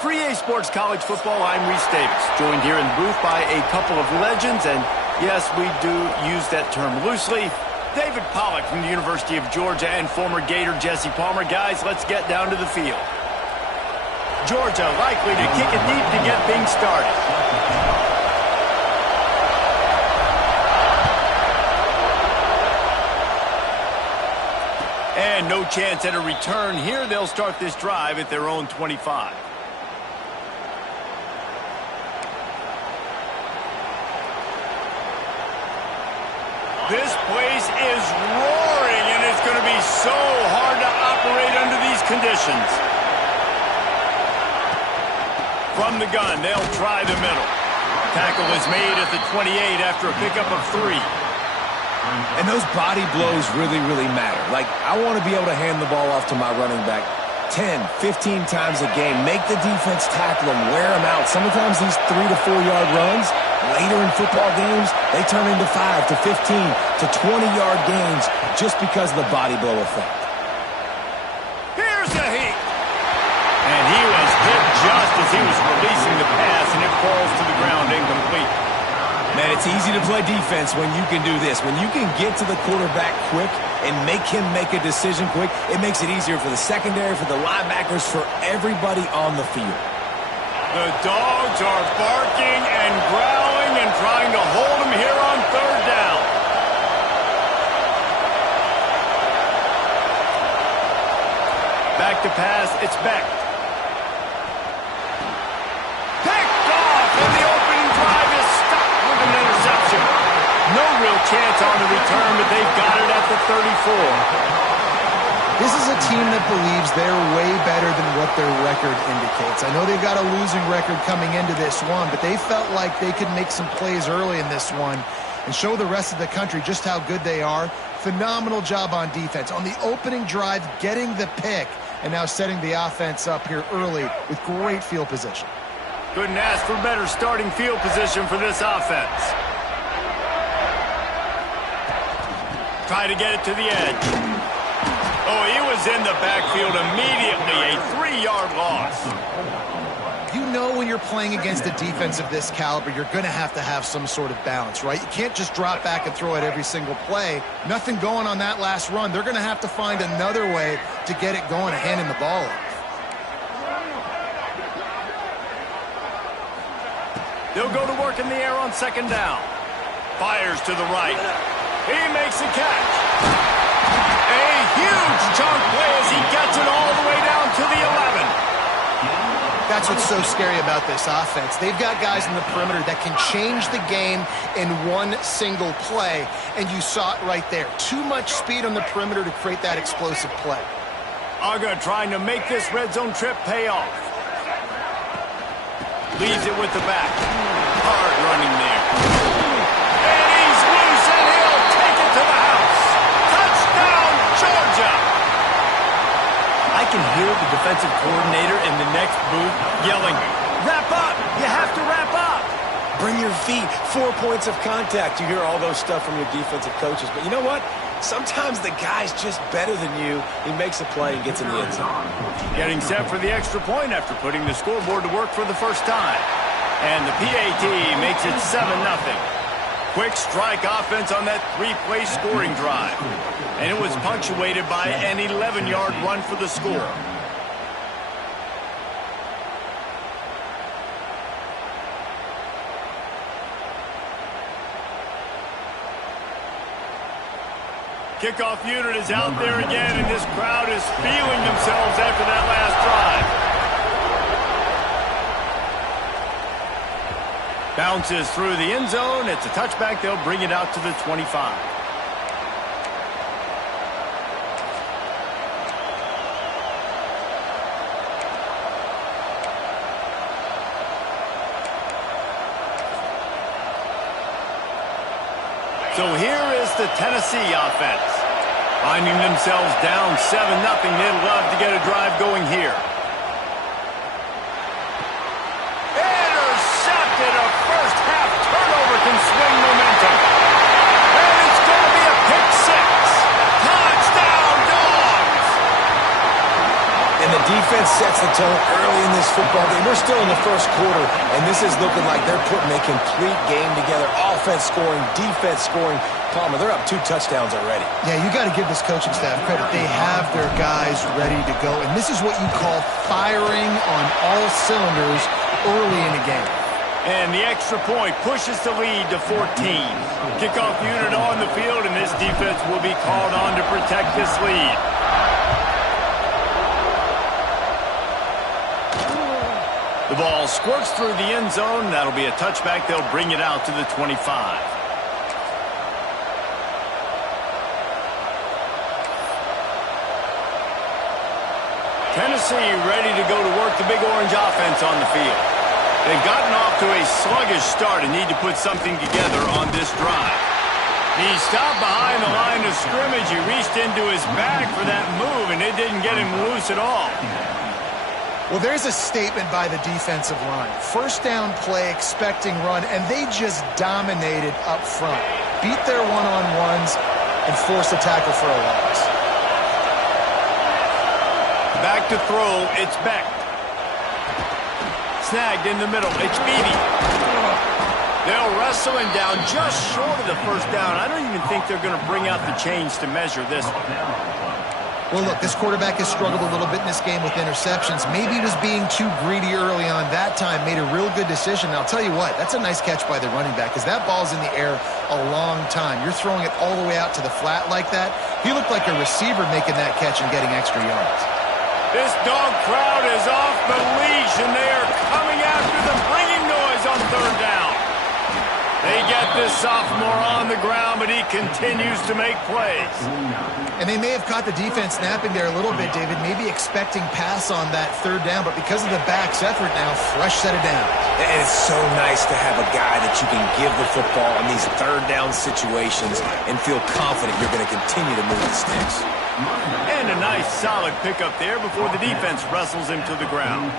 For EA Sports College Football, I'm Reese Davis, joined here in the booth by a couple of legends, and yes, we do use that term loosely. David Pollack from the University of Georgia and former Gator Jesse Palmer. Guys, let's get down to the field. Georgia likely to kick it deep to get things started. And no chance at a return here. They'll start this drive at their own 25. This place is roaring, and it's going to be so hard to operate under these conditions. From the gun, they'll try the middle. Tackle is made at the 28 after a pickup of 3. And those body blows really, really matter. Like, I want to be able to hand the ball off to my running back 10, 15 times a game. Make the defense tackle them, wear them out. Sometimes these 3 to 4 yard runs, later in football games, they turn into 5 to 15 to 20 yard gains just because of the body blow effect. Here's a hit. And he was hit just as he was releasing the pass, and it falls to the ground incomplete. Man, it's easy to play defense when you can do this. When you can get to the quarterback quick and make him make a decision quick, it makes it easier for the secondary, for the linebackers, for everybody on the field. The dogs are barking and growling and trying to hold him here on 3rd down. Back to pass, it's Beck. Picked off, and the opening drive is stopped with an interception. No real chance on the return, but they've got it at the 34. This is a team that believes they're way better than what their record indicates. I know they've got a losing record coming into this one, but they felt like they could make some plays early in this one and show the rest of the country just how good they are. Phenomenal job on defense. On the opening drive, getting the pick, and now setting the offense up here early with great field position. Couldn't ask for better starting field position for this offense. Try to get it to the edge. Oh, he was in the backfield immediately. A 3-yard loss. You know when you're playing against a defense of this caliber, you're going to have some sort of balance, right? You can't just drop back and throw it every single play. Nothing going on that last run. They're going to have to find another way to get it going, handing the ball off. They'll go to work in the air on 2nd down. Fires to the right. He makes a catch. A huge chunk play as he gets it all the way down to the 11. That's what's so scary about this offense. They've got guys in the perimeter that can change the game in one single play, and you saw it right there. Too much speed on the perimeter to create that explosive play. Uga trying to make this red zone trip pay off. Leaves it with the back. Hard running there. And he's loose, and he'll take it to the house. Touchdown, Georgia! I can hear the defensive coordinator in the next booth yelling, "Wrap up! You have to wrap up!" Bring your feet, 4 points of contact. You hear all those stuff from your defensive coaches. But you know what? Sometimes the guy's just better than you. He makes a play and gets in the end zone. Getting set for the extra point after putting the scoreboard to work for the first time. And the PAT makes it 7-0. Quick strike offense on that 3-play scoring drive. And it was punctuated by an 11-yard run for the score. Kickoff unit is out there again, and this crowd is feeling themselves after that last drive. Bounces through the end zone. It's a touchback. They'll bring it out to the 25. So here is the Tennessee offense. Finding themselves down 7-0, they'd love to get a drive going here. Intercepted. A first-half turnover can swing momentum. And it's going to be a pick six. Touchdown, Dogs! And the defense sets the tone early in this football game. We're still in the first quarter, and this is looking like they're putting a complete game together. Offense scoring, defense scoring. Palmer, they're up 2 touchdowns already. Yeah, you got to give this coaching staff credit. They have their guys ready to go, and this is what you call firing on all cylinders early in a game. And the extra point pushes the lead to 14. Kickoff unit on the field, and this defense will be called on to protect this lead. The ball squirts through the end zone. That'll be a touchback. They'll bring it out to the 25. Tennessee ready to go to work the Big Orange offense on the field. They've gotten off to a sluggish start and need to put something together on this drive. He stopped behind the line of scrimmage. He reached into his bag for that move, and it didn't get him loose at all. Well, there's a statement by the defensive line. First down play, expecting run, and they just dominated up front. Beat their one-on-ones and forced a tackle for a loss. Back to throw, it's Beck. Snagged in the middle, it's Beatty. They'll wrestle him down just short of the first down. I don't even think they're going to bring out the chains to measure this one. Well, look, this quarterback has struggled a little bit in this game with interceptions. Maybe he was being too greedy early on. That time made a real good decision. And I'll tell you what, that's a nice catch by the running back because that ball's in the air a long time. You're throwing it all the way out to the flat like that. He looked like a receiver making that catch and getting extra yards. This dog crowd is off the leash, and they are coming after them, bringing noise on third down. They get this sophomore on the ground, but he continues to make plays. And they may have caught the defense snapping there a little bit, David, maybe expecting pass on that third down, but because of the back's effort now, fresh set of downs. And it's so nice to have a guy that you can give the football in these third down situations and feel confident you're going to continue to move the sticks. And a nice solid pickup there before the defense wrestles him to the ground.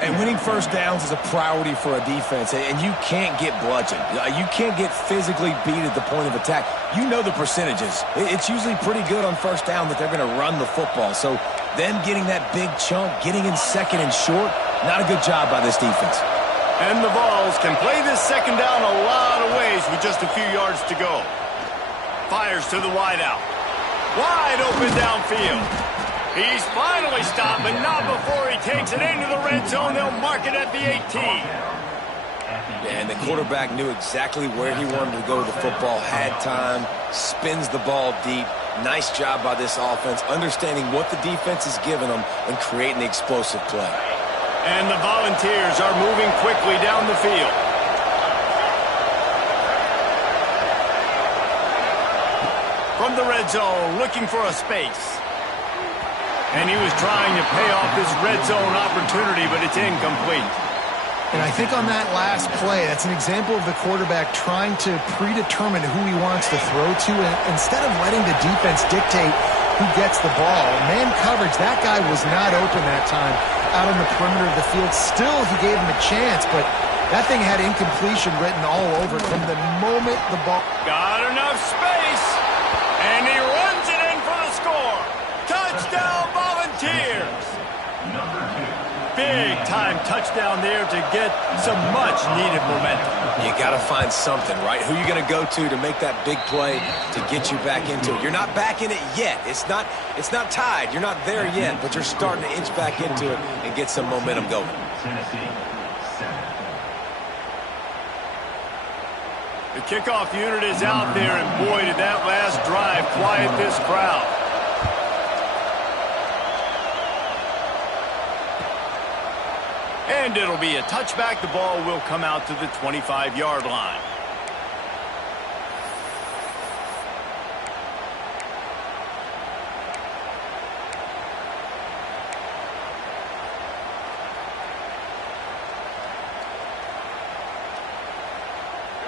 And winning first downs is a priority for a defense, and you can't get bludgeoned. You can't get physically beat at the point of attack. You know the percentages. It's usually pretty good on first down that they're going to run the football. So them getting that big chunk, getting in second and short, not a good job by this defense. And the Vols can play this second down a lot of ways with just a few yards to go. Fires to the wideout. Wide open downfield. He's finally stopped, but not before he takes it into the red zone. They'll mark it at the 18. And the quarterback knew exactly where he wanted to go with the football, had time, spins the ball deep. Nice job by this offense, understanding what the defense is giving them and creating the explosive play. And the Volunteers are moving quickly down the field. From the red zone, looking for a space. And he was trying to pay off this red zone opportunity, but it's incomplete. And I think on that last play, that's an example of the quarterback trying to predetermine who he wants to throw to, and instead of letting the defense dictate who gets the ball. Man coverage, that guy was not open that time out on the perimeter of the field. Still, he gave him a chance, but that thing had incompletion written all over it from the moment the ball... Got enough space, and he runs it in for the score. Touchdown, Volunteers! Big time touchdown there to get some much needed momentum. You got to find something, right? Who you going to go to make that big play to get you back into it? You're not back in it yet. It's not tied. You're not there yet, but you're starting to inch back into it and get some momentum going. The kickoff unit is out there, and boy, did that last drive quiet this crowd. And it'll be a touchback. The ball will come out to the 25-yard line.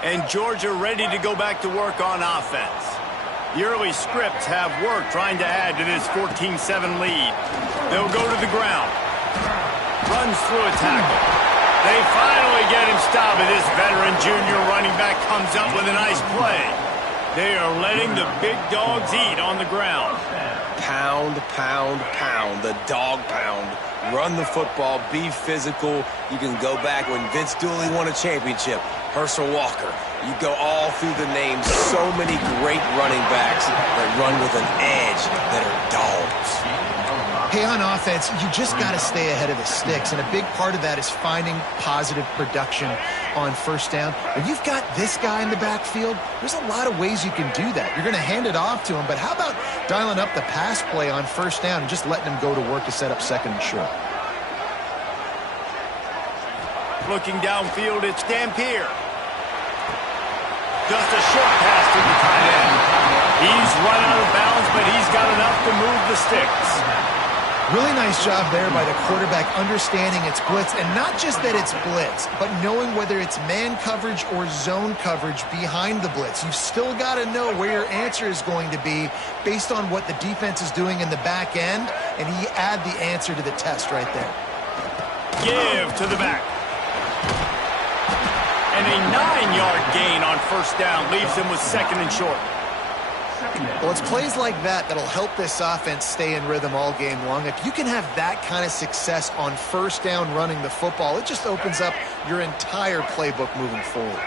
And Georgia ready to go back to work on offense. The early scripts have worked trying to add to this 14-7 lead. They'll go to the ground. Runs through a tackle. They finally get him stopped, and this veteran junior running back comes up with a nice play. They are letting the big dogs eat on the ground. pound, pound, pound, the dog pound. Run the football, be physical. You can go back when Vince Dooley won a championship, Herschel Walker. You go all through the names. So many great running backs that run with an edge that are dogs. Hey, on offense, you just got to stay ahead of the sticks, and a big part of that is finding positive production on first down. When you've got this guy in the backfield, there's a lot of ways you can do that. You're going to hand it off to him, but how about dialing up the pass play on first down and just letting him go to work to set up second and short? Looking downfield, it's Dampier. Just a short pass to the tight end. He's run out of bounds, but he's got enough to move the sticks. Really nice job there by the quarterback understanding it's blitz, and not just that it's blitz, but knowing whether it's man coverage or zone coverage behind the blitz. You've still got to know where your answer is going to be based on what the defense is doing in the back end, and he add the answer to the test right there. Give to the back. And a 9-yard gain on first down leaves him with second and short. Well, it's plays like that that'll help this offense stay in rhythm all game long. If you can have that kind of success on first down running the football, it just opens up your entire playbook moving forward.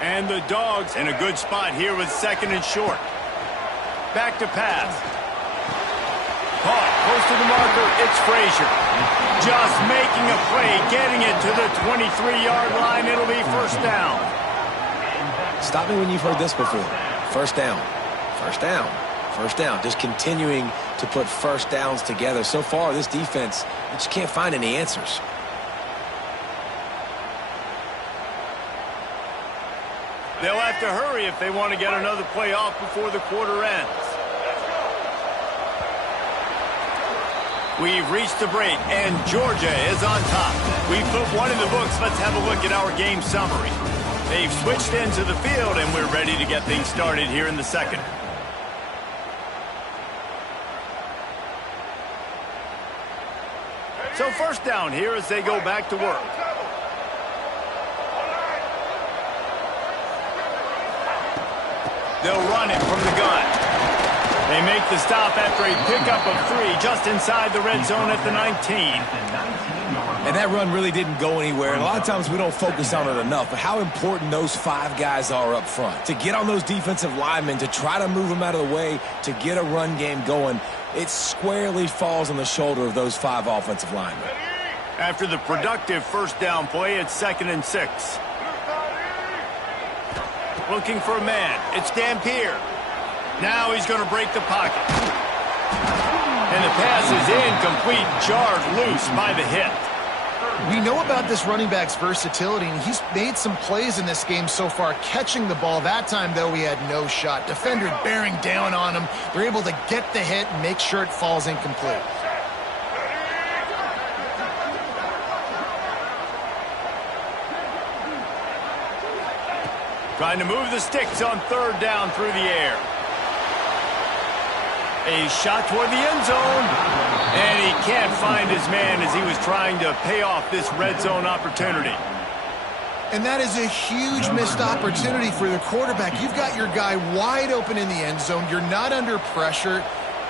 And the Dogs in a good spot here with second and short. Back to pass. Caught close to the marker. It's Frazier. Just making a play, getting it to the 23-yard line. It'll be first down. Stop me when you've heard this before. First down. First down. First down. Just continuing to put first downs together. So far, this defense, you just can't find any answers. They'll have to hurry if they want to get another play off before the quarter ends. We've reached the break, and Georgia is on top. We put one in the books. Let's have a look at our game summary. They've switched into the field, and we're ready to get things started here in the second. So first down here as they go back to work. They'll run it from the gun. They make the stop after a pickup of 3 just inside the red zone at the 19. And that run really didn't go anywhere. And a lot of times we don't focus on it enough, but how important those 5 guys are up front. To get on those defensive linemen, to try to move them out of the way, to get a run game going, it squarely falls on the shoulder of those 5 offensive linemen. After the productive first down play, it's second and 6. Looking for a man. It's Dampier. Now he's going to break the pocket. And the pass is incomplete, jarred loose by the hit. We know about this running back's versatility, and he's made some plays in this game so far, catching the ball. That time, though, he had no shot. Defender bearing down on him. They're able to get the hit and make sure it falls incomplete. Trying to move the sticks on third down through the air. A shot toward the end zone. And he can't find his man as he was trying to pay off this red zone opportunity. And that is a huge missed opportunity for the quarterback. You've got your guy wide open in the end zone. You're not under pressure.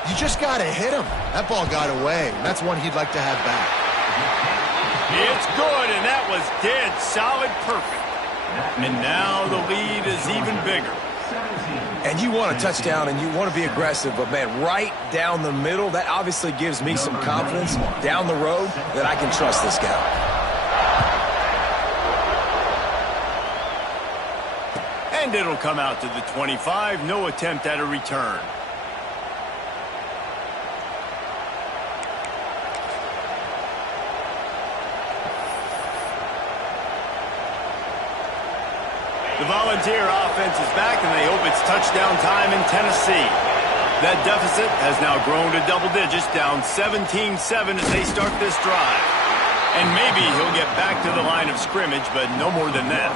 You just got to hit him. That ball got away. That's one he'd like to have back. It's good, and that was dead solid perfect. And now the lead is even bigger. And you want a touchdown and you want to be aggressive, but, man, right down the middle, that obviously gives me some confidence down the road that I can trust this guy. And it'll come out to the 25. No attempt at a return. The Volunteer offense is back, and they hope it's touchdown time in Tennessee. That deficit has now grown to double digits, down 17-7 as they start this drive. And maybe he'll get back to the line of scrimmage, but no more than that.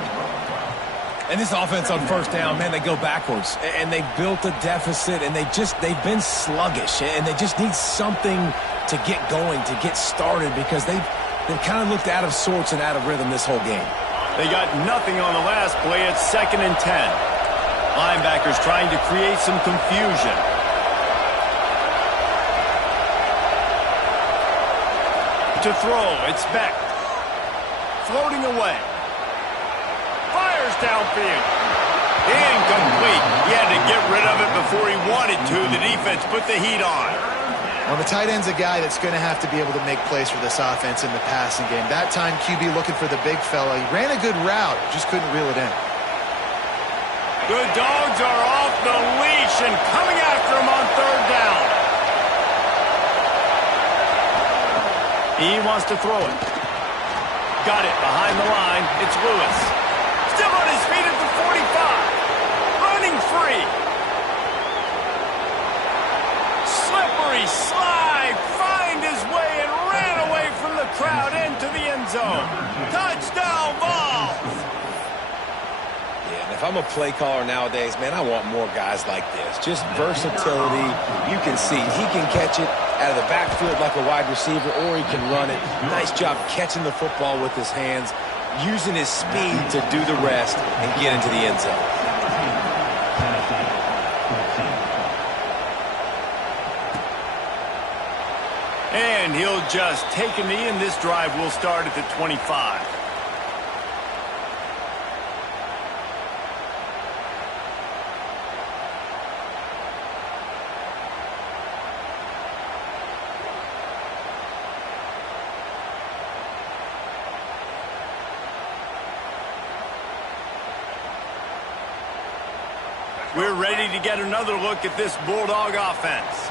And this offense on first down, man, they go backwards. And they built a deficit, and they've been sluggish. And they just need something to get going, to get started, because they've kind of looked out of sorts and out of rhythm this whole game. They got nothing on the last play. It's second and 10. Linebackers trying to create some confusion. to throw. It's Beck. Floating away. Fires downfield. Incomplete. He had to get rid of it before he wanted to. The defense put the heat on. Well, the tight end's a guy that's going to have to be able to make plays for this offense in the passing game. That time, QB looking for the big fella. He ran a good route, just couldn't reel it in. The Dogs are off the leash and coming after him on third down. He wants to throw it. Got it behind the line. It's Lewis. Still on his feet at the 45. Running free. Slippery slide. Find his way and ran away from the crowd into the end zone. Touchdown ball. If I'm a play caller nowadays, man, I want more guys like this. Just versatility. You can see he can catch it out of the backfield like a wide receiver, or he can run it. Nice job catching the football with his hands, using his speed to do the rest and get into the end zone. And he'll just take a knee, and this drive will start at the 25. We're ready to get another look at this Bulldog offense.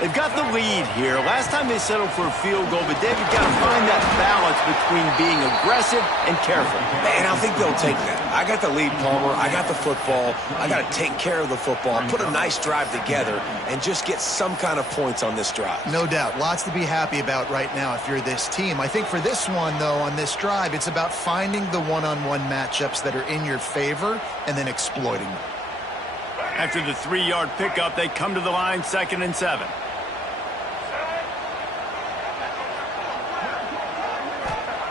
They've got the lead here. Last time they settled for a field goal, but David got to find that balance between being aggressive and careful. Man, I think they'll take that. I got the lead, Palmer. I got the football. I got to take care of the football, put a nice drive together, and just get some kind of points on this drive. No doubt. Lots to be happy about right now if you're this team. I think for this one, though, on this drive, it's about finding the one-on-one matchups that are in your favor and then exploiting them. After the 3-yard pickup, they come to the line, 2nd and 7.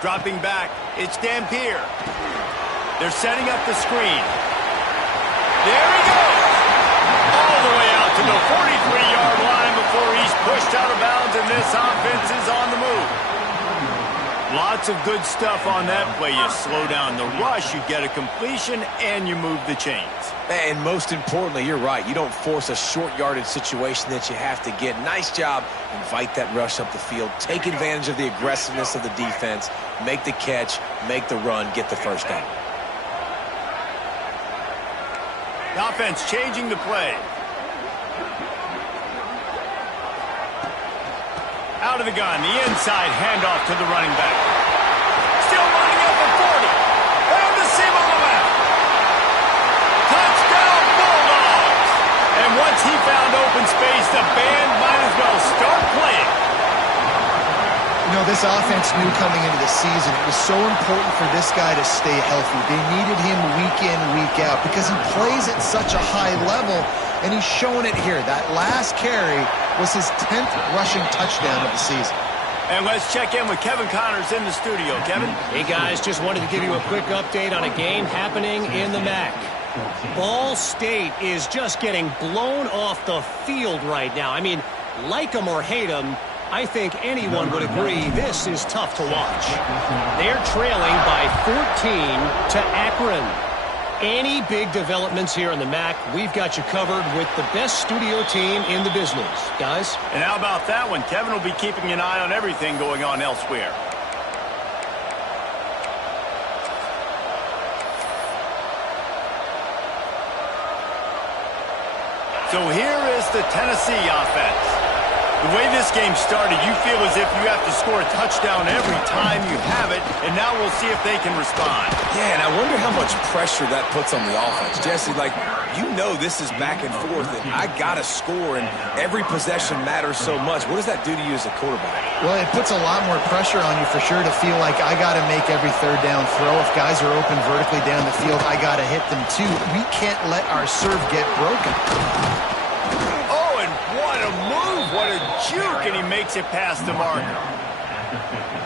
Dropping back, it's Dampier. They're setting up the screen. There he goes! All the way out to the 43-yard line before he's pushed out of bounds, and this offense is on the move. Lots of good stuff on that play. You slow down the rush, you get a completion, and you move the chains. And most importantly, you're right. You don't force a short yardage situation that you have to get. Nice job. Invite that rush up the field. Take advantage of the aggressiveness of the defense. Make the catch. Make the run. Get the first down. The offense changing the play. Out of the gun. The inside handoff to the running back. Still running up at 40. And the seam on the left. Touchdown Bulldogs! And once he found open space, the band might as well start playing. You know, this offense knew coming into the season it was so important for this guy to stay healthy. They needed him week in, week out because he plays at such a high level, and he's showing it here. That last carry was his 10th rushing touchdown of the season. And let's check in with Kevin Connors in the studio. Kevin? Hey, guys, just wanted to give you a quick update on a game happening in the MAC. Ball State is just getting blown off the field right now. I mean, like them or hate them, I think anyone would agree this is tough to watch. They're trailing by 14 to Akron. Any big developments here in the MAC, we've got you covered with the best studio team in the business. Guys? And how about that one? Kevin will be keeping an eye on everything going on elsewhere. So here is the Tennessee offense. The way this game started, you feel as if you have to score a touchdown every time you have it, and now we'll see if they can respond. Yeah, and I wonder how much pressure that puts on the offense. Jesse, like, you know this is back and forth, and I got to score, and every possession matters so much. What does that do to you as a quarterback? Well, it puts a lot more pressure on you for sure to feel like I got to make every third down throw. If guys are open vertically down the field, I got to hit them too. We can't let our serve get broken. Oh, and what a move, what a juke, and he makes it past the marker.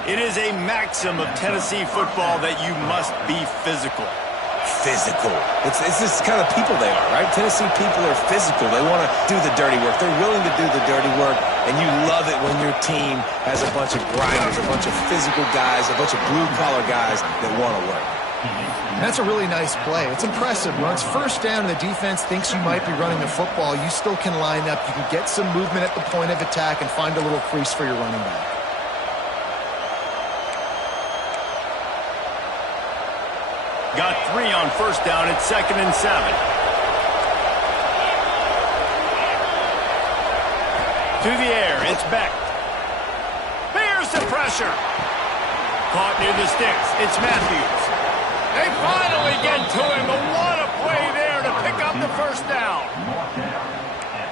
It is a maxim of Tennessee football that you must be physical. physical. It's this kind of people they are, right? Tennessee people are physical. They want to do the dirty work. They're willing to do the dirty work, and you love it when your team has a bunch of grinders, a bunch of physical guys, a bunch of blue-collar guys that want to work. And that's a really nice play. It's impressive. When it's first down and the defense thinks you might be running the football, you still can line up. You can get some movement at the point of attack and find a little crease for your running back. Got 3 on first down at 2nd and 7. To the air, it's Beck. Here's the pressure. Caught near the sticks. It's Matthews. They finally get to him, but what a play there to pick up the first down.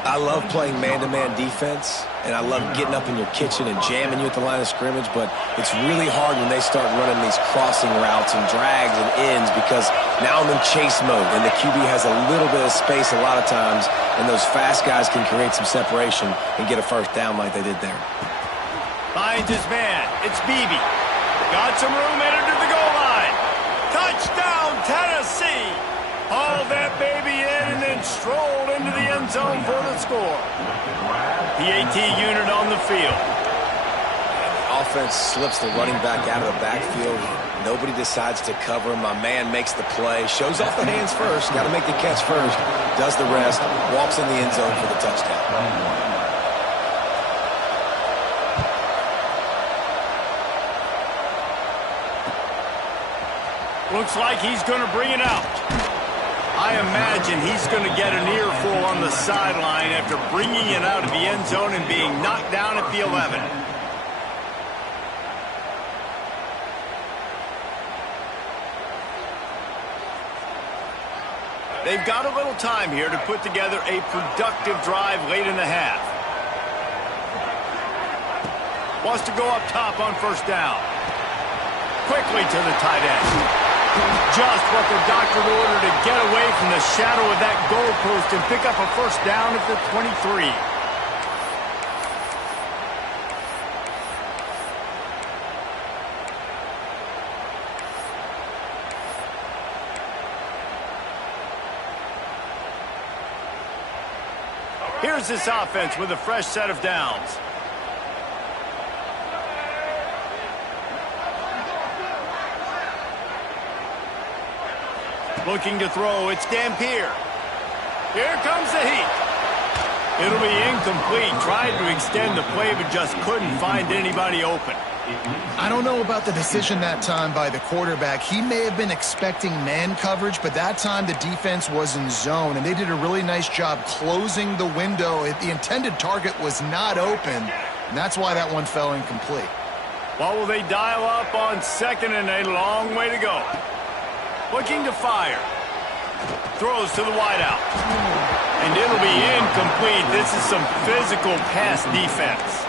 I love playing man-to-man defense, and I love getting up in your kitchen and jamming you at the line of scrimmage, but it's really hard when they start running these crossing routes and drags and ends because now I'm in chase mode, and the QB has a little bit of space a lot of times, and those fast guys can create some separation and get a first down like they did there. Finds his man. It's Beebe. Got some room, headed to the goal line. Touchdown, Tennessee! Hauled that baby in and then strolled into the end zone for the score. PAT unit on the field. The offense slips the running back out of the backfield. Nobody decides to cover him. My man makes the play. Shows off the hands first. Got to make the catch first. Does the rest. Walks in the end zone for the touchdown. Looks like he's going to bring it out. I imagine he's going to get an earful on the sideline after bringing it out of the end zone and being knocked down at the 11. They've got a little time here to put together a productive drive late in the half. Wants to go up top on first down. Quickly to the tight end. Just what the doctor ordered to get away from the shadow of that goalpost and pick up a first down at the 23. Here's this offense with a fresh set of downs. Looking to throw, it's Dampier. Here comes the heat. It'll be incomplete. Tried to extend the play, but just couldn't find anybody open. I don't know about the decision that time by the quarterback. He may have been expecting man coverage, but that time the defense was in zone, and they did a really nice job closing the window. The intended target was not open, and that's why that one fell incomplete. What will they dial up on second and a long way to go? Looking to fire. Throws to the wideout. And it'll be incomplete. This is some physical pass defense.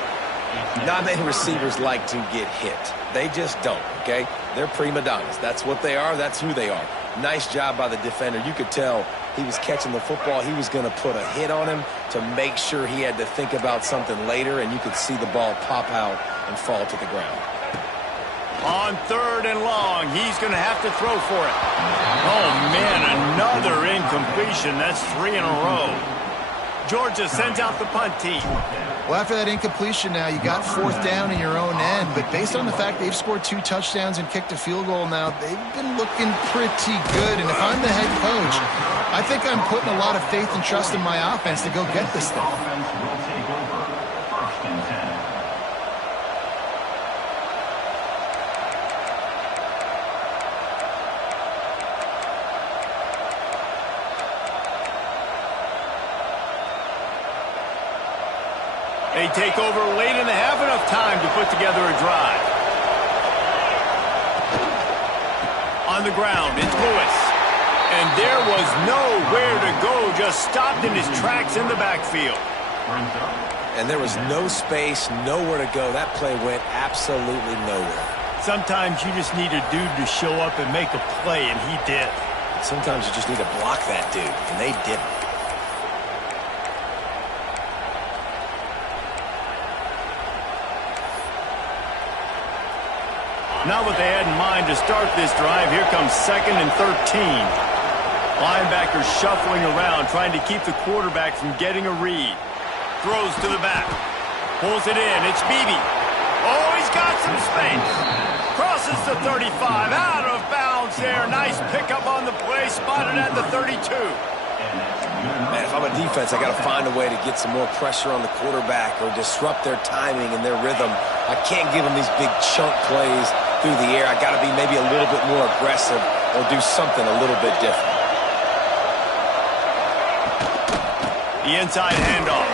Not many receivers like to get hit. They just don't, okay? They're prima donnas. That's what they are. That's who they are. Nice job by the defender. You could tell he was catching the football. He was going to put a hit on him to make sure he had to think about something later, and you could see the ball pop out and fall to the ground. On third and long, he's going to have to throw for it. Oh, man, another incompletion. That's 3 in a row. Georgia sends out the punt team. Well, after that incompletion now, you got fourth down in your own end, but based on the fact they've scored 2 touchdowns and kicked a field goal now, they've been looking pretty good. And if I'm the head coach, I think I'm putting a lot of faith and trust in my offense to go get this thing. They take over late in the half, enough time to put together a drive. On the ground, it's Lewis. And there was nowhere to go, just stopped in his tracks in the backfield. And there was no space, nowhere to go. That play went absolutely nowhere. Sometimes you just need a dude to show up and make a play, and he did. Sometimes you just need to block that dude, and they didn't. Not what they had in mind to start this drive. Here comes 2nd and 13. Linebacker shuffling around, trying to keep the quarterback from getting a read. Throws to the back. Pulls it in. It's Beebe. Oh, he's got some space. Crosses the 35. Out of bounds there. Nice pickup on the play. Spotted at the 32. Man, if I'm a defense, I got to find a way to get some more pressure on the quarterback or disrupt their timing and their rhythm. I can't give them these big chunk plays through the air. I got to be maybe a little bit more aggressive or do something a little bit different. The inside handoff.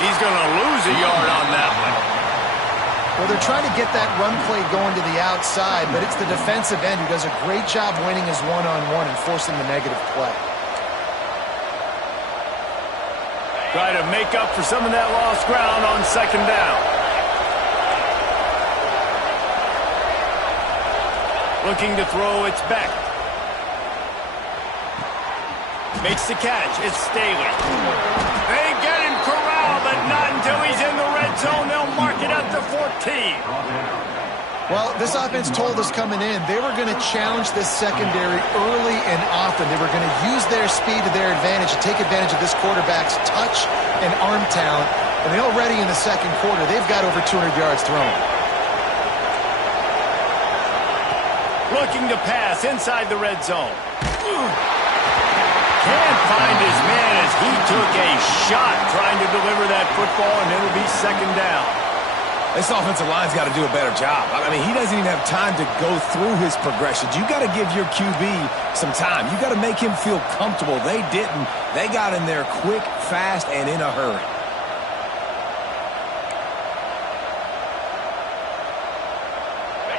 He's going to lose a yard on that one. Well, they're trying to get that run play going to the outside, but it's the defensive end who does a great job winning his one-on-one and forcing the negative play. Try to make up for some of that lost ground on 2nd down. Looking to throw, it's Beck. Makes the catch, it's Staley. They get him corralled, but not until he's in the red zone. They'll mark it at the 14. Well, this offense told us coming in they were going to challenge this secondary early and often. They were going to use their speed to their advantage to take advantage of this quarterback's touch and arm talent. And they already in the second quarter, they've got over 200 yards thrown. Looking to pass inside the red zone. Can't find his man as he took a shot trying to deliver that football, and it'll be 2nd down. This offensive line's got to do a better job. I mean, he doesn't even have time to go through his progressions. You got to give your QB some time. You got to make him feel comfortable. They didn't. They got in there quick, fast, and in a hurry.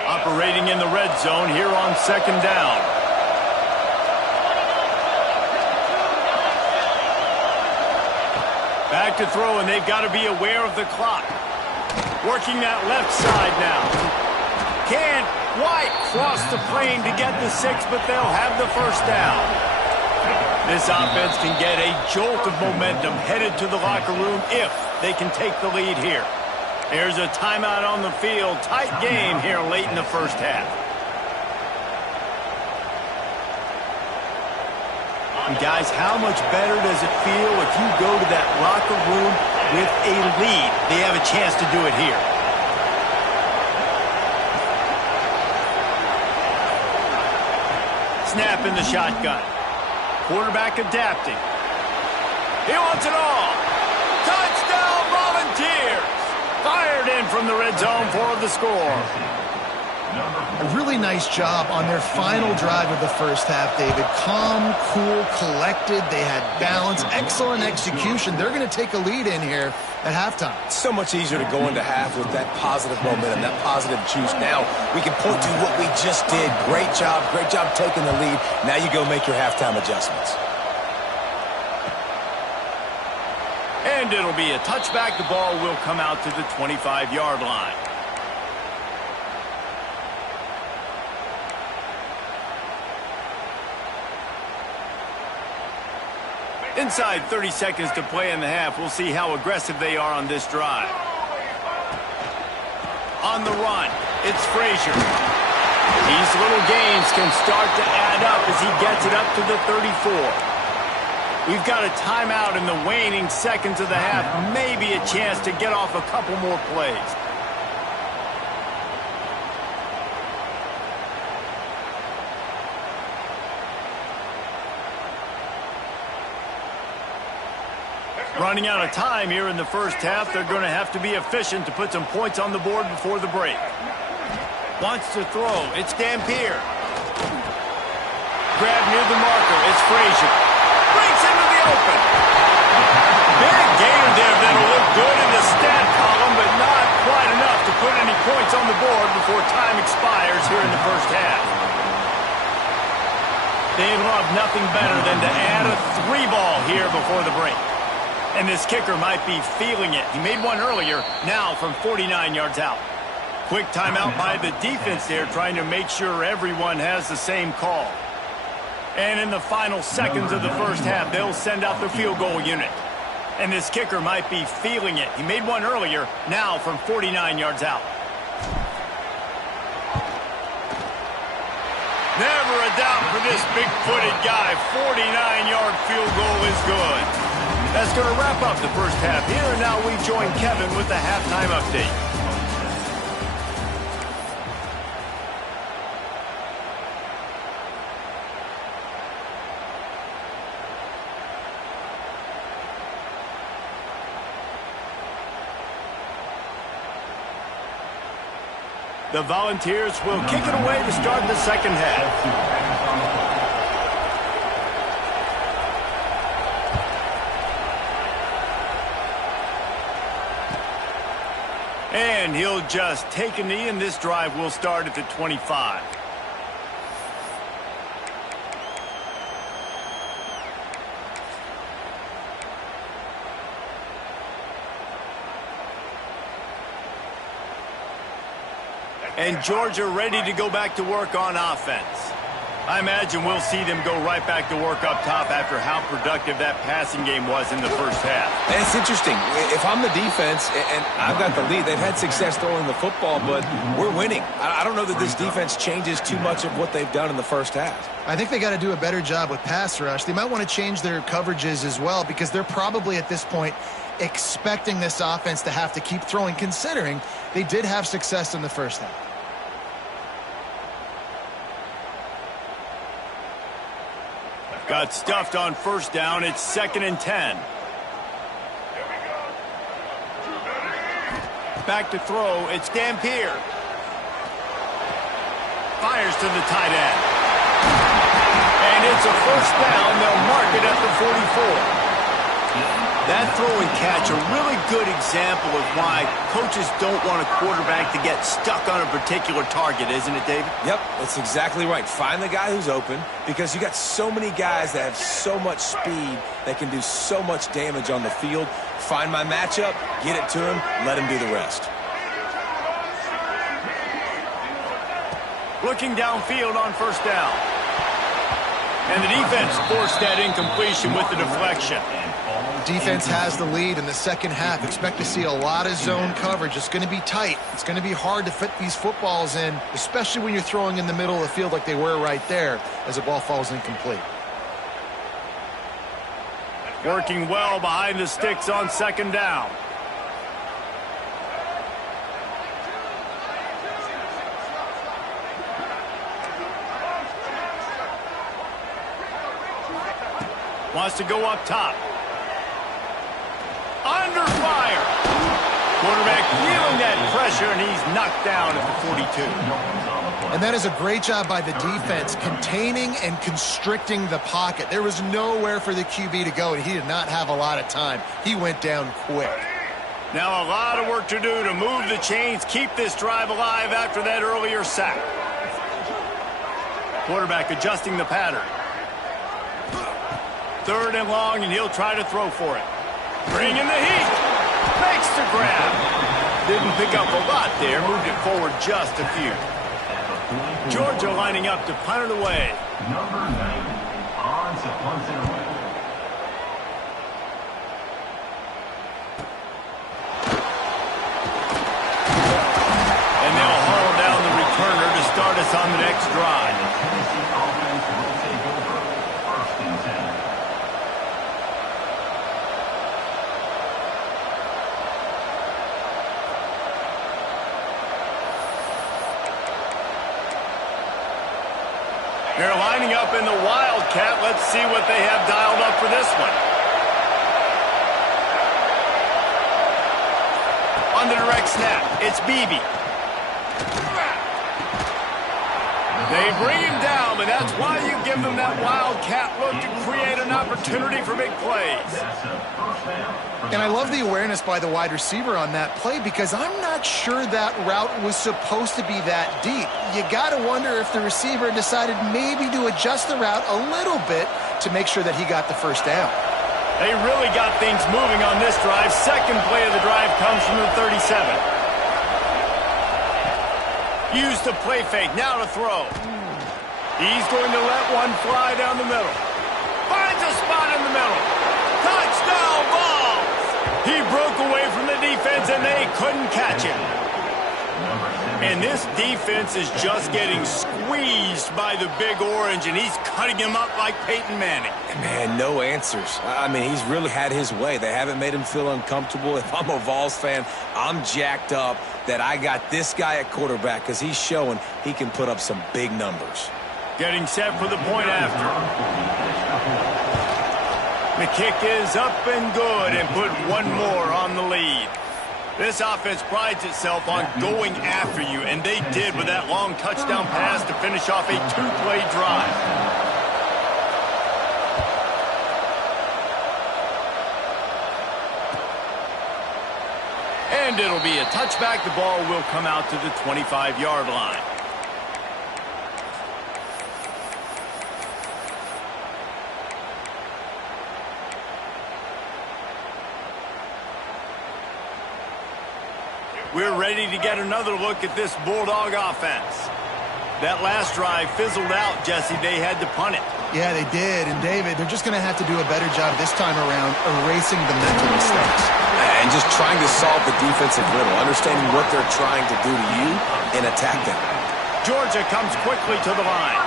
Operating in the red zone here on 2nd down. Back to throw, and they've got to be aware of the clock. Working that left side now. Can't quite cross the plane to get the 6, but they'll have the 1st down. This offense can get a jolt of momentum headed to the locker room if they can take the lead here. There's a timeout on the field. Tight game here late in the 1st half. And guys, how much better does it feel if you go to that locker room with a lead? They have a chance to do it here. Snap in the shotgun. Quarterback adapting. He wants it all. Touchdown Volunteers! Fired in from the red zone for the score. A really nice job on their final drive of the 1st half, David. Calm, cool, collected. They had balance, excellent execution. They're going to take a lead in here at halftime. It's so much easier to go into half with that positive momentum, that positive juice. Now we can point to what we just did. Great job taking the lead. Now you go make your halftime adjustments. And it'll be a touchback. The ball will come out to the 25-yard line. Inside 30 seconds to play in the half. We'll see how aggressive they are on this drive. On the run, it's Frazier. These little gains can start to add up as he gets it up to the 34. We've got a timeout in the waning seconds of the half. Maybe a chance to get off a couple more plays. Running out of time here in the 1st half. They're going to have to be efficient to put some points on the board before the break. Wants to throw. It's Dampier. Grab near the marker. It's Frazier. Breaks into the open. Big gain there that'll look good in the stat column, but not quite enough to put any points on the board before time expires here in the 1st half. They'd love nothing better than to add a 3-ball here before the break. And this kicker might be feeling it. He made one earlier, now from 49 yards out. Quick timeout by the defense there, trying to make sure everyone has the same call. And in the final seconds of the 1st half, they'll send out the field goal unit. And this kicker might be feeling it. He made one earlier, now from 49 yards out. a doubt for this big-footed guy. 49-yard field goal is good. That's going to wrap up the first half here, and now we join Kevin with the halftime update. The Volunteers will kick it away to start the second half. And he'll just take a knee, and this drive will start at the 25. And Georgia ready to go back to work on offense. I imagine we'll see them go right back to work up top after how productive that passing game was in the first half. And it's interesting. If I'm the defense and I've got the lead, they've had success throwing the football, but we're winning. I don't know that this defense changes too much of what they've done in the first half. I think they got to do a better job with pass rush. They might want to change their coverages as well, because they're probably at this point expecting this offense to have to keep throwing, considering they did have success in the first half. Got stuffed on first down. It's 2nd and 10. Back to throw. It's Dampier. Fires to the tight end. And it's a first down. They'll mark it at the 44. That throw and catch, a really good example of why coaches don't want a quarterback to get stuck on a particular target, isn't it, David? Yep, that's exactly right. Find the guy who's open, because you got so many guys that have so much speed that can do so much damage on the field. Find my matchup, get it to him, let him do the rest. Looking downfield on first down. And the defense forced that incompletion with the deflection. Defense has the lead in the second half. Expect to see a lot of zone coverage. It's going to be tight. It's going to be hard to fit these footballs in, especially when you're throwing in the middle of the field like they were right there as the ball falls incomplete. Working well behind the sticks on second down. Wants to go up top. Under fire. Quarterback feeling that pressure, and he's knocked down at the 42. And that is a great job by the defense, containing and constricting the pocket. There was nowhere for the QB to go, and he did not have a lot of time. He went down quick. Now a lot of work to do to move the chains, keep this drive alive after that earlier sack. Quarterback adjusting the pattern. 3rd and long, and he'll try to throw for it. Bring in the heat. Makes the grab. Didn't pick up a lot there. Moved it forward just a few. Georgia lining up to punt it away. Number 90 on to punt it away. And they'll haul down the returner to start us on the next drive. Tennessee offense will take over 1st and 10. They're lining up in the Wildcat. Let's see what they have dialed up for this one. On the direct snap, it's Beebe. They bring him down, but that's why you give them that Wildcat look to create an opportunity for big plays. And I love the awareness by the wide receiver on that play, because I'm not sure that route was supposed to be that deep. You got to wonder if the receiver decided maybe to adjust the route a little bit to make sure that he got the first down. They really got things moving on this drive. Second play of the drive comes from the 37. Use the play fake, now to throw. He's going to let one fly down the middle. Finds a spot in the middle. Touchdown balls! He broke away from the defense, and they couldn't catch him. Number 7. And this defense is just getting squeezed by the Big Orange, and he's cutting him up like Peyton Manning. Man, no answers. I mean, he's really had his way. They haven't made him feel uncomfortable. If I'm a Vols fan, I'm jacked up that I got this guy at quarterback because he's showing he can put up some big numbers. Getting set for the point after. The kick is up and good and put one more on the lead. This offense prides itself on going after you, and they did with that long touchdown pass to finish off a two-play drive. And it'll be a touchback. The ball will come out to the 25-yard line. We're ready to get another look at this Bulldog offense. That last drive fizzled out, Jesse. They had to punt it. Yeah, they did. And, David, they're just going to have to do a better job this time around erasing the mental mistakes. And just trying to solve the defensive riddle, understanding what they're trying to do to you and attack them. Georgia comes quickly to the line.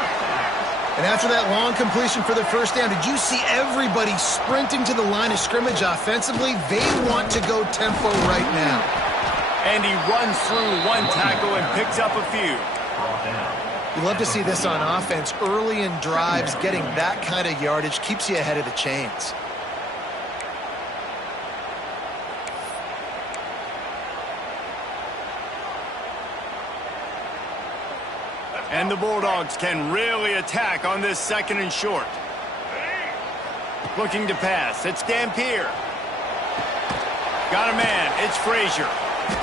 And after that long completion for the first down, did you see everybody sprinting to the line of scrimmage offensively? They want to go tempo right now. And he runs through one tackle and picks up a few. You love to see this on offense. Early in drives, getting that kind of yardage keeps you ahead of the chains. And the Bulldogs can really attack on this second and short. Looking to pass. It's Dampier. Got a man. It's Frazier.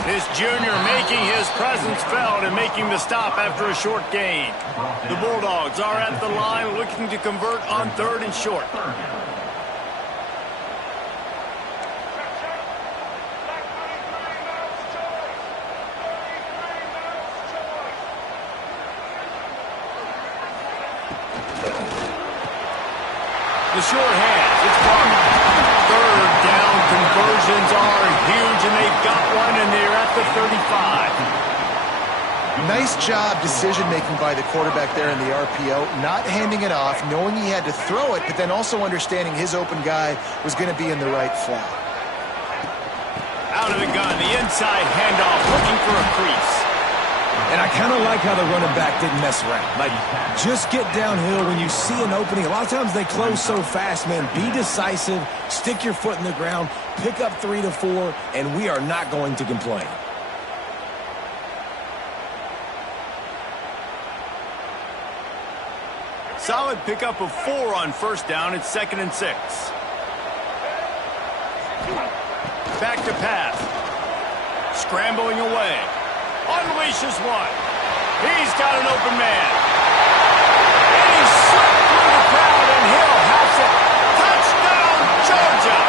This junior making his presence felt and making the stop after a short gain. The Bulldogs are at the line looking to convert on third and short. The short hands, it's Barber. Third down conversions are huge, and they've got one, and they're at the 35. Nice job decision-making by the quarterback there in the RPO, not handing it off, knowing he had to throw it, but then also understanding his open guy was going to be in the right flat. Out of the gun, the inside handoff, looking for a crease. And I kind of like how the running back didn't mess around. Like, just get downhill when you see an opening. A lot of times they close so fast, man. Be decisive, stick your foot in the ground, pick up 3 to 4, and we are not going to complain. Solid pickup of 4 on first down. It's 2nd and 6. Back to pass. Scrambling away. Unleashes one. He's got an open man. And he's slipped through the crowd, and Hill has it. Touchdown, Georgia!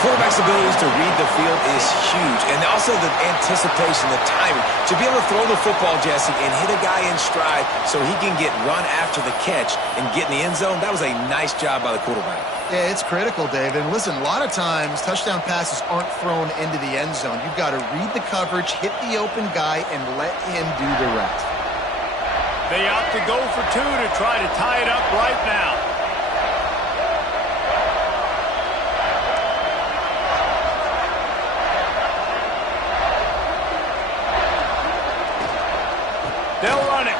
Quarterback's abilities to read the field is huge. And also the anticipation, the timing. To be able to throw the football, Jesse, and hit a guy in stride so he can get run after the catch and get in the end zone, that was a nice job by the quarterback. Yeah, it's critical, David. And listen, a lot of times touchdown passes aren't thrown into the end zone. You've got to read the coverage, hit the open guy, and let him do the rest. They opt to go for 2 to try to tie it up right now. They'll run it.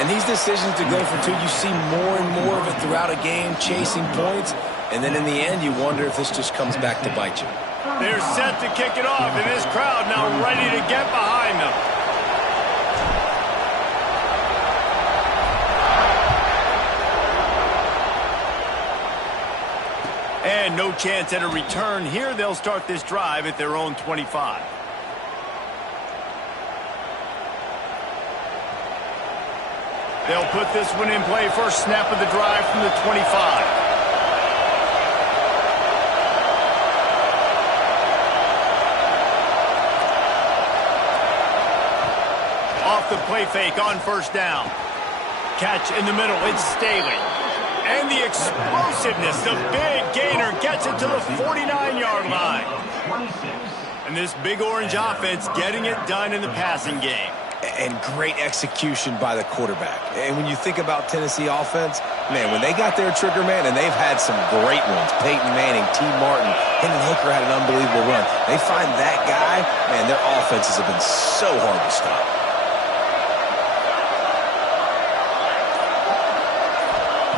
And these decisions to go for 2, you see more and more of it throughout a game, chasing points. And then in the end, you wonder if this just comes back to bite you. They're set to kick it off, and this crowd now ready to get behind them. And no chance at a return here. They'll start this drive at their own 25. They'll put this one in play. First snap of the drive from the 25. Off the play fake on first down. Catch in the middle. It's Staley. And the explosiveness, the big gainer gets it to the 49-yard line. And this big orange offense getting it done in the passing game. And great execution by the quarterback. And when you think about Tennessee offense, man, when they got their trigger man, and they've had some great ones, Peyton Manning, T. Martin, Hendon Hooker had an unbelievable run. They find that guy, man, their offenses have been so hard to stop.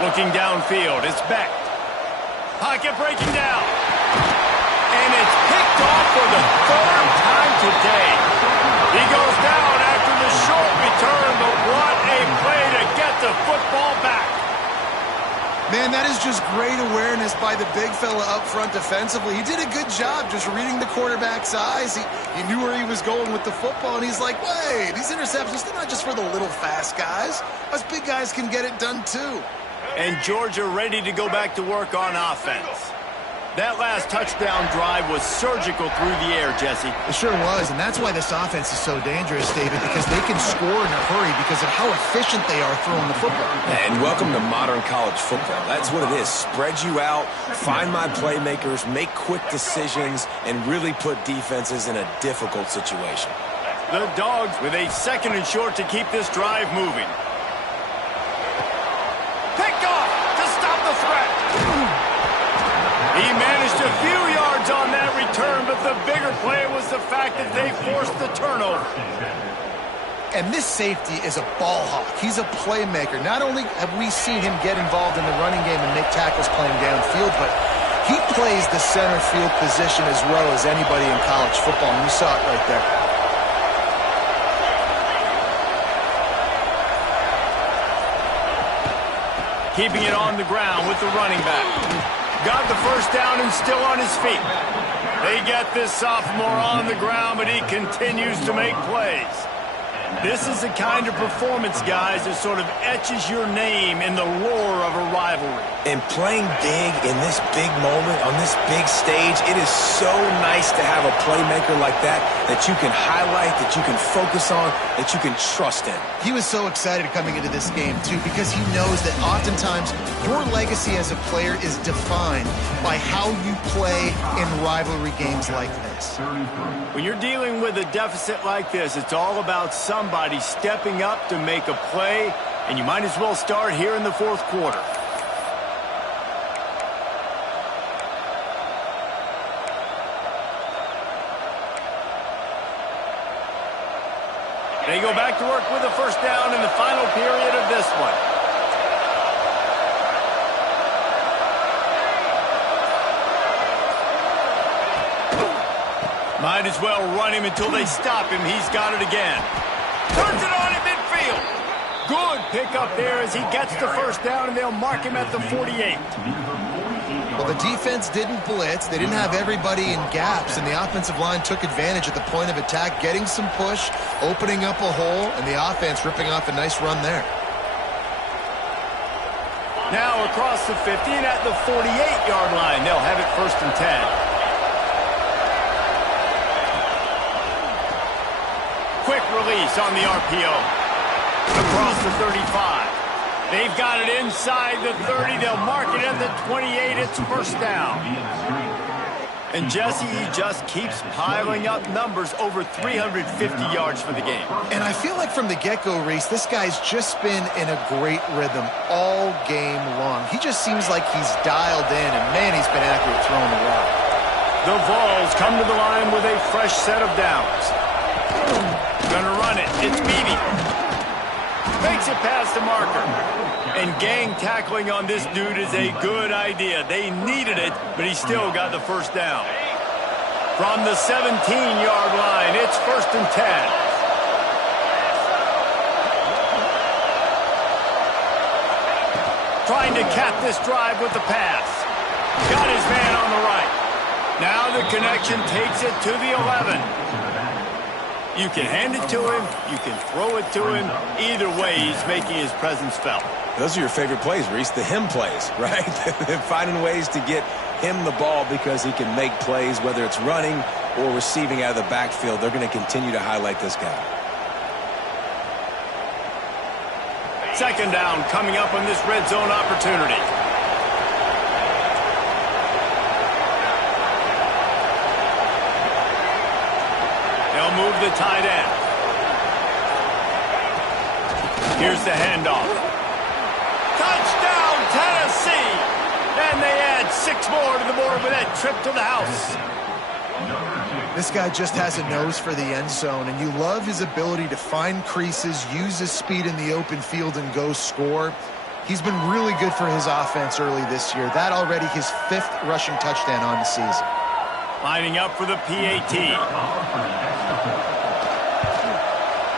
Looking downfield, it's Beck. Pocket breaking down. And it's picked off for the third time today. He goes down after the short return, but what a play to get the football back. Man, that is just great awareness by the big fella up front defensively. He did a good job just reading the quarterback's eyes. He knew where he was going with the football, and he's like, wait, these interceptions, they're not just for the little fast guys. Us big guys can get it done too. And Georgia ready to go back to work on offense. That last touchdown drive was surgical through the air, Jesse. It sure was, and that's why this offense is so dangerous, David, because they can score in a hurry because of how efficient they are throwing the football. And welcome to modern college football. That's what it is. Spread you out, find my playmakers, make quick decisions, and really put defenses in a difficult situation. The Dogs with a 2nd and short to keep this drive moving. Picked off to stop the threat. He managed a few yards on that return, but the bigger play was the fact that they forced the turnover. And this safety is a ball hawk. He's a playmaker. Not only have we seen him get involved in the running game and make tackles playing downfield, but he plays the center field position as well as anybody in college football, and you saw it right there. Keeping it on the ground with the running back. Got the first down and still on his feet. They get this sophomore on the ground, but he continues to make plays. This is the kind of performance, guys, that sort of etches your name in the roar of a rivalry. And playing big in this big moment, on this big stage, it is so nice to have a playmaker like that you can highlight, that you can focus on, that you can trust in. He was so excited coming into this game, too, because he knows that oftentimes your legacy as a player is defined by how you play in rivalry games like this. When you're dealing with a deficit like this, it's all about somebody stepping up to make a play, and you might as well start here in the 4th quarter. They go back to work with a first down in the final period of this one. Might as well run him until they stop him. He's got it again. Turns it on at midfield. Good pickup there as he gets the first down, and they'll mark him at the 48. Well, the defense didn't blitz. They didn't have everybody in gaps, and the offensive line took advantage at the point of attack, getting some push, opening up a hole, and the offense ripping off a nice run there. Now across the 50 and at the 48-yard line. They'll have it 1st and 10. Quick release on the RPO. Across the 35. They've got it inside the 30. They'll mark it at the 28. It's first down. And Jesse, he just keeps piling up numbers, over 350 yards for the game. And I feel like from the get-go, Reese, this guy's just been in a great rhythm all game long. He just seems like he's dialed in, and man, he's been accurate throwing the rock. The Vols come to the line with a fresh set of downs. Gonna run it. It's Beebe. Makes it past the marker. And gang tackling on this dude is a good idea. They needed it, but he still got the first down. From the 17-yard line, it's 1st and 10. Trying to cap this drive with the pass. Got his man on the right. Now the connection takes it to the 11. You can hand it to him. You can throw it to him. Either way, he's making his presence felt. Those are your favorite plays, Reese, the him plays, right? Finding ways to get him the ball because he can make plays, whether it's running or receiving out of the backfield. They're going to continue to highlight this guy. 2nd down coming up on this red zone opportunity. They'll move the tight end. Here's the handoff. Touchdown, Tennessee! And they add 6 more to the board with that trip to the house. This guy just has a nose for the end zone, and you love his ability to find creases, use his speed in the open field, and go score. He's been really good for his offense early this year. That already his 5th rushing touchdown on the season. Lining up for the PAT.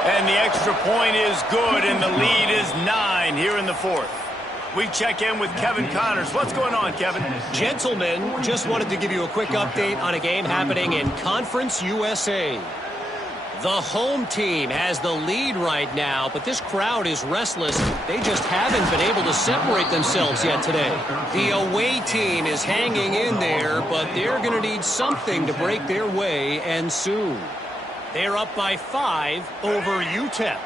And the extra point is good, and the lead is 9 here in the 4th. We check in with Kevin Connors. What's going on, Kevin? Gentlemen, just wanted to give you a quick update on a game happening in Conference USA. The home team has the lead right now, but this crowd is restless. They just haven't been able to separate themselves yet today. The away team is hanging in there, but they're going to need something to break their way, and soon. They're up by 5 over UTEP.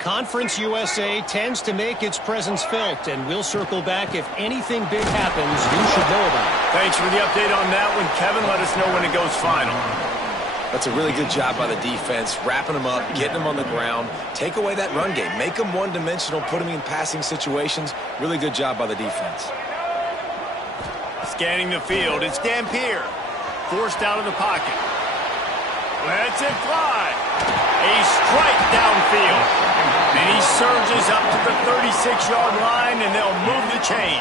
Conference USA tends to make its presence felt, and we'll circle back if anything big happens you should know about. Thanks for the update on that one, Kevin. Let us know when it goes final. That's a really good job by the defense, wrapping them up, getting them on the ground. Take away that run game. Make them one-dimensional, put them in passing situations. Really good job by the defense. Scanning the field, it's Dampier. Forced out of the pocket. Lets it fly. A strike downfield. And he surges up to the 36-yard line, and they'll move the chain.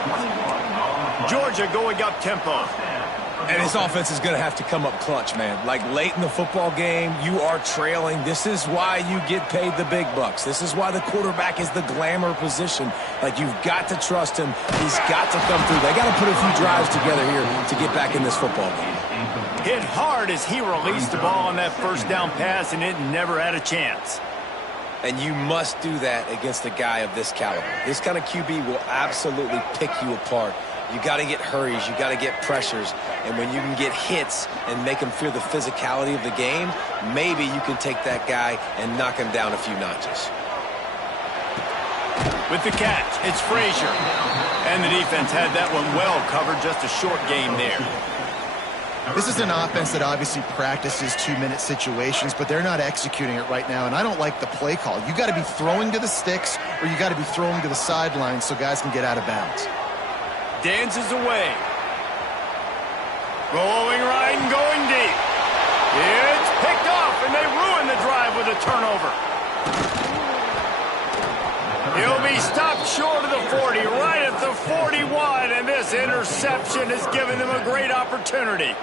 Georgia going up tempo. And this offense is going to have to come up clutch, man. Like late in the football game, you are trailing. This is why you get paid the big bucks. This is why the quarterback is the glamour position. Like, you've got to trust him. He's got to come through. They got to put a few drives together here to get back in this football game. Hit hard as he released the ball on that first down pass, and it never had a chance. And you must do that against a guy of this caliber. This kind of QB will absolutely pick you apart. You got to get hurries. You got to get pressures. And when you can get hits and make him feel the physicality of the game, maybe you can take that guy and knock him down a few notches. With the catch, it's Frazier. And the defense had that one well covered. Just a short game there. This is an offense that obviously practices 2-minute situations, but they're not executing it right now, and I don't like the play call. You got to be throwing to the sticks, or you got to be throwing to the sidelines so guys can get out of bounds. Dances away. Rolling right and going deep. It's picked off, and they ruin the drive with a turnover. He'll be stopped short of the 40, right at the 41, and this interception has given them a great opportunity.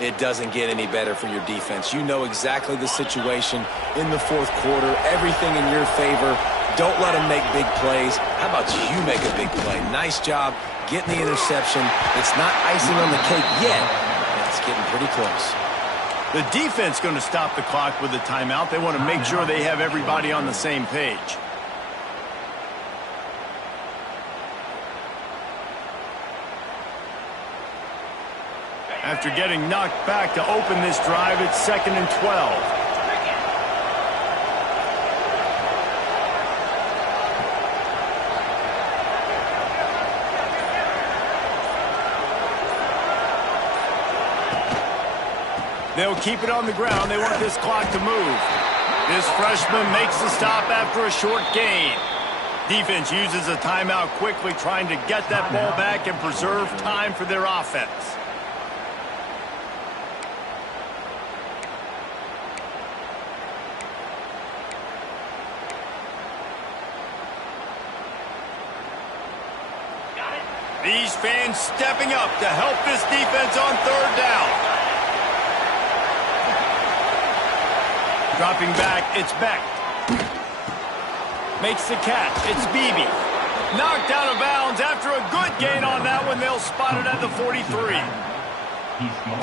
It doesn't get any better for your defense. You know exactly the situation in the 4th quarter, everything in your favor. Don't let them make big plays. How about you make a big play? Nice job getting the interception. It's not icing on the cake yet, but it's getting pretty close. The defense going to stop the clock with a timeout. They want to make sure they have everybody on the same page. After getting knocked back to open this drive, it's 2nd and 12. They'll keep it on the ground. They want this clock to move. This freshman makes the stop after a short gain. Defense uses a timeout quickly, trying to get that ball back and preserve time for their offense. These fans stepping up to help this defense on 3rd down. Dropping back, it's Beck. Makes the catch, it's Beebe. Knocked out of bounds after a good gain on that one. They'll spot it at the 43.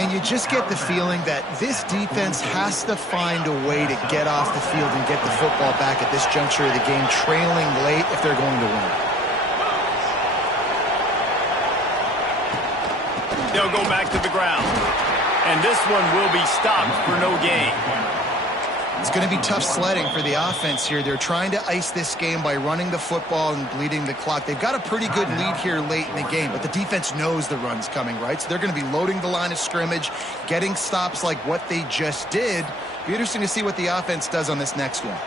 And you just get the feeling that this defense has to find a way to get off the field and get the football back at this juncture of the game, trailing late if they're going to win. They'll go back to the ground. And this one will be stopped for no gain. It's going to be tough sledding for the offense here. They're trying to ice this game by running the football and bleeding the clock. They've got a pretty good lead here late in the game, but the defense knows the run's coming, right? So they're going to be loading the line of scrimmage, getting stops like what they just did. Be interesting to see what the offense does on this next one.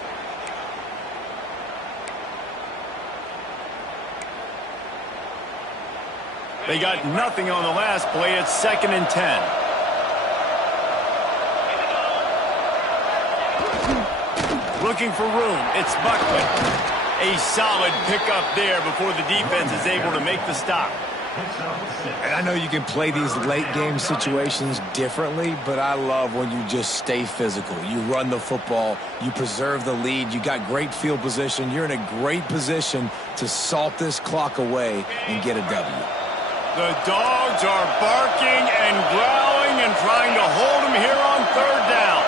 They got nothing on the last play. It's 2nd and 10. Looking for room. It's Buckman. A solid pickup there before the defense is able to make the stop. And I know you can play these late game situations differently, but I love when you just stay physical. You run the football, you preserve the lead, you got great field position, you're in a great position to salt this clock away and get a W. The dogs are barking and growling and trying to hold him here on 3rd down.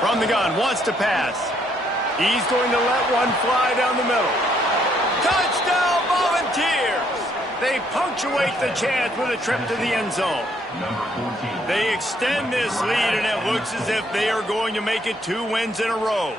From the gun, wants to pass. He's going to let one fly down the middle. Touchdown, Volunteers! They punctuate the chance with a trip to the end zone. They extend this lead, and it looks as if they are going to make it 2 wins in a row.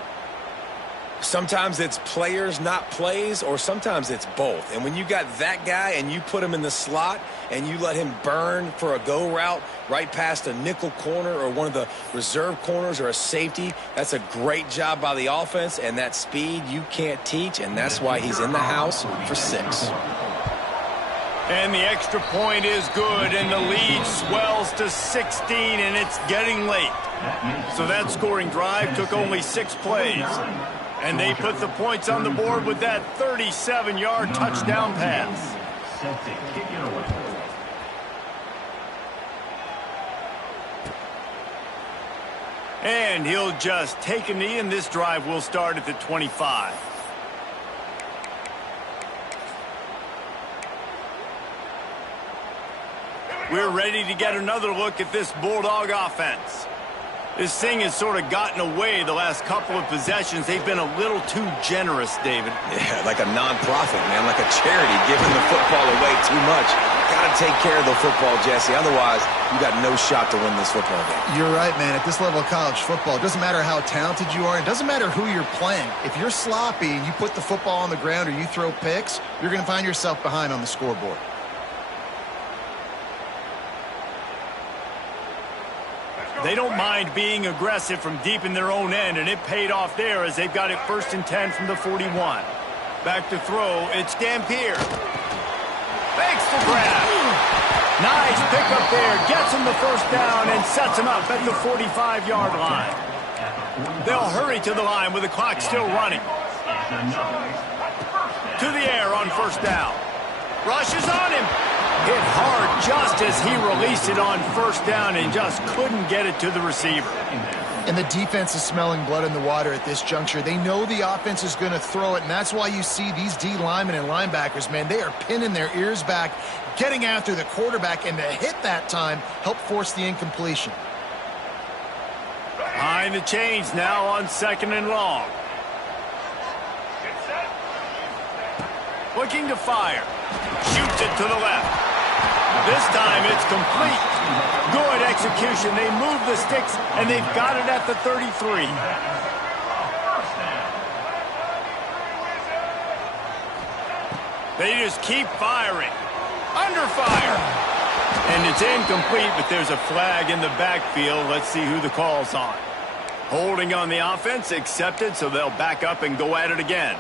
Sometimes it's players, not plays, or sometimes it's both. And when you got that guy and you put him in the slot and you let him burn for a go route right past a nickel corner or one of the reserve corners or a safety, that's a great job by the offense, and that speed you can't teach, and that's why he's in the house for 6. And the extra point is good, and the lead swells to 16, and it's getting late. So that scoring drive took only 6 plays. And they put the points on the board with that 37-yard touchdown pass. And he'll just take a knee, and this drive will start at the 25. We're ready to get another look at this Bulldog offense. This thing has sort of gotten away the last couple of possessions. They've been a little too generous, David. Yeah, like a non-profit, man, like a charity, giving the football away too much. Got to take care of the football, Jesse. Otherwise, you got no shot to win this football game. You're right, man. At this level of college football, it doesn't matter how talented you are. It doesn't matter who you're playing. If you're sloppy and you put the football on the ground or you throw picks, you're going to find yourself behind on the scoreboard. They don't mind being aggressive from deep in their own end, and it paid off there as they've got it 1st and 10 from the 41. Back to throw, it's Dampier. Makes the grab. Nice pickup there, gets him the 1st down and sets him up at the 45-yard line. They'll hurry to the line with the clock still running. To the air on 1st down. Rushes on him. Hit hard just as he released it on 1st down and just couldn't get it to the receiver. And the defense is smelling blood in the water at this juncture. They know the offense is going to throw it, and that's why you see these D linemen and linebackers, man, they are pinning their ears back, getting after the quarterback, and the hit that time helped force the incompletion. Behind the chains now on 2nd and long. Looking to fire. Shoots it to the left. This time it's complete. Good execution. They move the sticks, and they've got it at the 33. They just keep firing. Under fire. And it's incomplete, but there's a flag in the backfield. Let's see who the call's on. Holding on the offense, accepted, so they'll back up and go at it again.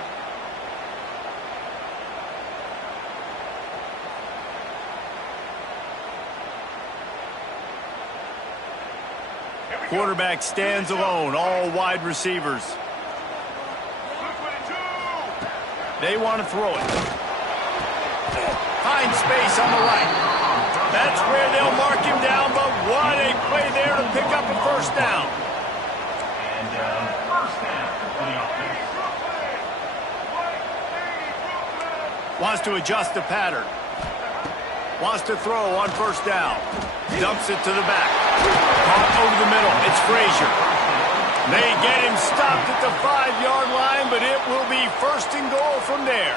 Quarterback stands alone, all wide receivers. They want to throw it. Find space on the right. That's where they'll mark him down, but what a play there to pick up a 1st down. And 1st down for the offense. Wants to adjust the pattern. Wants to throw on 1st down. Dumps it to the back. Caught over the middle. It's Frazier. They get him stopped at the 5-yard line, but it will be 1st and goal from there.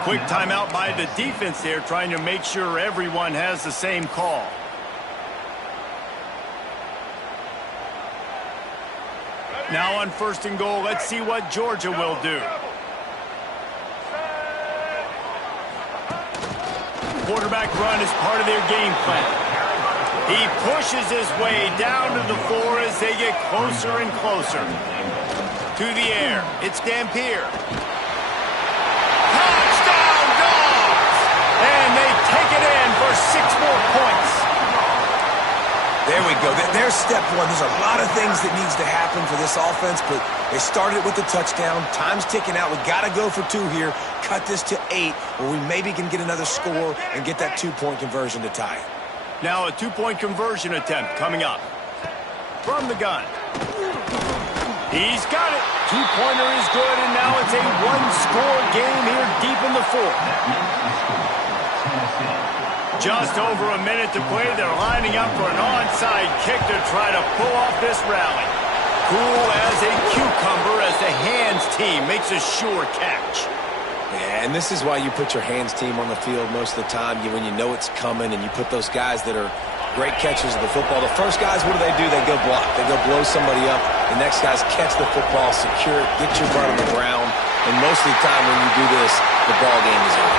Quick timeout by the defense there, trying to make sure everyone has the same call. Now on 1st and goal, let's see what Georgia will do. Quarterback run is part of their game plan. He pushes his way down to the floor as they get closer and closer. To the air, it's Dampier. Touchdown, Dogs! And they take it in for 6 more points. There we go. There's step one. There's a lot of things that needs to happen for this offense, but they started with the touchdown. Time's ticking out. We got to go for 2 here. Cut this to 8, where we maybe can get another score and get that 2-point conversion to tie it. Now a 2-point conversion attempt coming up. From the gun. He's got it. 2-pointer is good, and now it's a 1-score game here deep in the 4th. Just over a minute to play. They're lining up for an onside kick to try to pull off this rally. Cool as a cucumber as the hands team makes a sure catch. Yeah, and this is why you put your hands team on the field most of the time, when you know it's coming, and you put those guys that are great catchers of the football. The first guys, what do? They go block. They go blow somebody up. The next guys catch the football, secure it, get your butt on the ground. And most of the time when you do this, the ball game is over.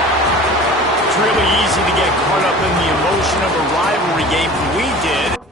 It's really easy to get caught up in the emotion of a rivalry game. We did.